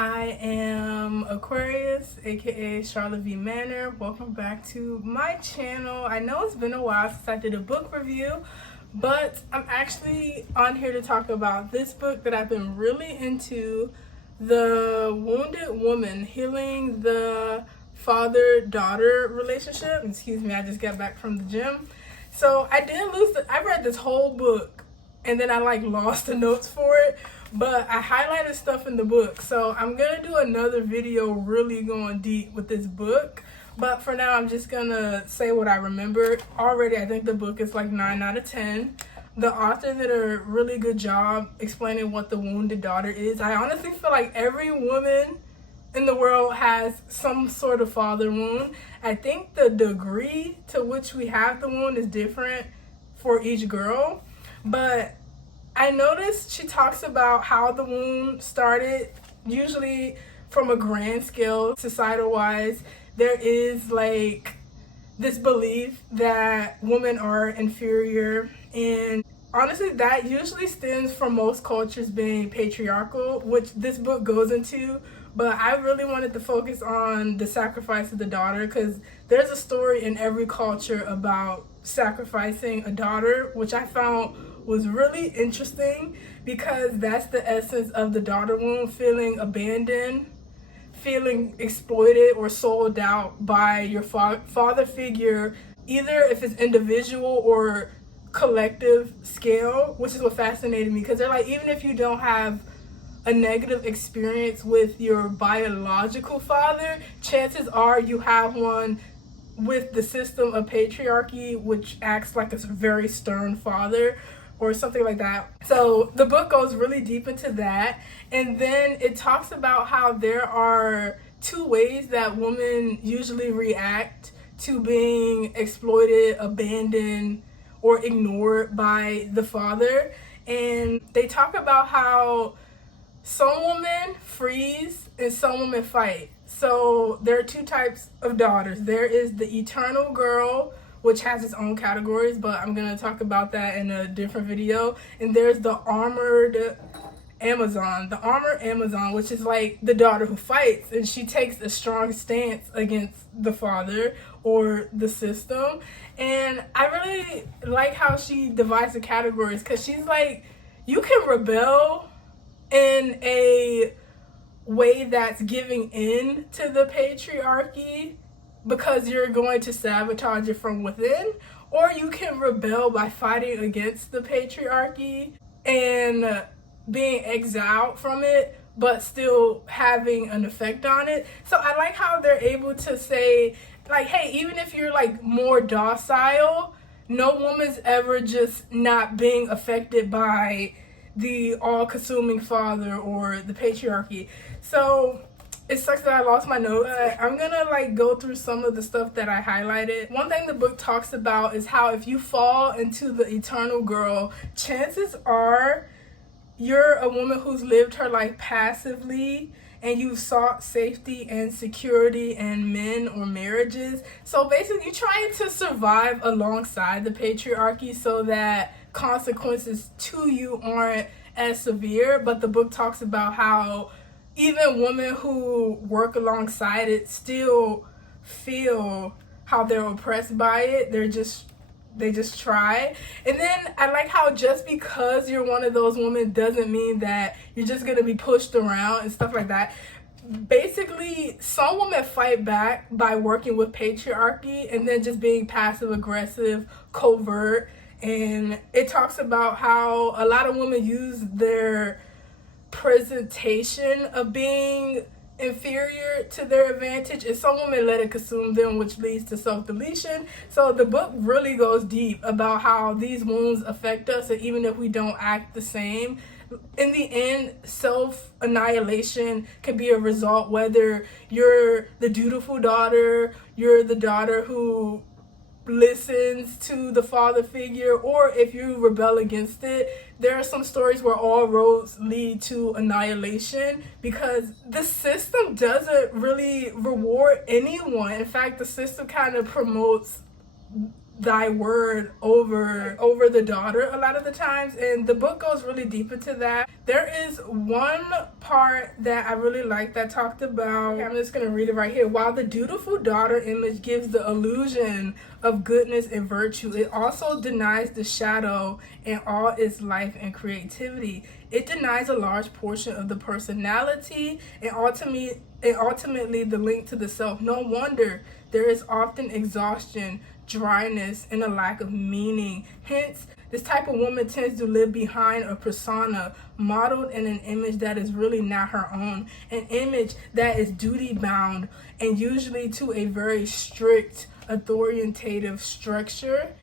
I am Aquarius, aka Charlotte V Manor. Welcome back to my channel. I know it's been a while since I did a book review, but I'm actually on here to talk about this book that I've been really into, The Wounded Woman, Healing the Father-Daughter Relationship. Excuse me, I just got back from the gym. So I read this whole book and then I lost the notes for it, but I highlighted stuff in the book. So I'm gonna do another video really going deep with this book, but for now I'm just gonna say what I remember. Already I think the book is like 9 out of 10. The author did a really good job explaining what the wounded daughter is. I honestly feel like every woman in the world has some sort of father wound. I think the degree to which we have the wound is different for each girl, but I noticed she talks about how the wound started, usually from a grand scale, societal wise. There is like this belief that women are inferior, and honestly that usually stems from most cultures being patriarchal, which this book goes into. But I really wanted to focus on the sacrifice of the daughter, because there's a story in every culture about sacrificing a daughter, which I found was really interesting, because that's the essence of the daughter wound: feeling abandoned, feeling exploited or sold out by your father figure, either if it's individual or collective scale, which is what fascinated me, because they're like, even if you don't have a negative experience with your biological father, chances are you have one with the system of patriarchy, which acts like a very stern father or something like that. So the book goes really deep into that, and then it talks about how there are two ways that women usually react to being exploited, abandoned, or ignored by the father. And they talk about how some women freeze and some women fight. So there are two types of daughters. There is the eternal girl, which has its own categories, but I'm gonna talk about that in a different video. And there's the armored Amazon. The armored Amazon, which is like the daughter who fights, and she takes a strong stance against the father or the system. And I really like how she divides the categories, because she's like, you can rebel in a way that's giving in to the patriarchy because you're going to sabotage it from within, or you can rebel by fighting against the patriarchy and being exiled from it but still having an effect on it. So I like how they're able to say, like, hey, even if you're like more docile, no woman's ever just not being affected by the all-consuming father or the patriarchy. So it sucks that I lost my notes, but I'm gonna go through some of the stuff that I highlighted. One thing the book talks about is how if you fall into the eternal girl, chances are you're a woman who's lived her life passively and you've sought safety and security in men or marriages. So basically you're trying to survive alongside the patriarchy so that consequences to you aren't as severe. But the book talks about how even women who work alongside it still feel how they're oppressed by it. They just try. And then I like how just because you're one of those women doesn't mean that you're just gonna be pushed around and stuff like that. Basically, some women fight back by working with patriarchy and then just being passive aggressive, covert. And it talks about how a lot of women use their presentation of being inferior to their advantage, and some women let it consume them, which leads to self-deletion. So the book really goes deep about how these wounds affect us, and even if we don't act the same, in the end, self-annihilation can be a result, whether you're the dutiful daughter, you're the daughter who listens to the father figure, or if you rebel against it. There are some stories where all roads lead to annihilation, because the system doesn't really reward anyone. In fact, the system kind of promotes thy word over the daughter a lot of the times, and the book goes really deep into that. There is one part that I really like that talked about, I'm just going to read it right here. While the dutiful daughter image gives the illusion of goodness and virtue, it also denies the shadow and all its life and creativity. It denies a large portion of the personality and ultimately the link to the self. No wonder there is often exhaustion, dryness, and a lack of meaning. Hence, this type of woman tends to live behind a persona modeled in an image that is really not her own, an image that is duty bound and usually to a very strict authoritative structure.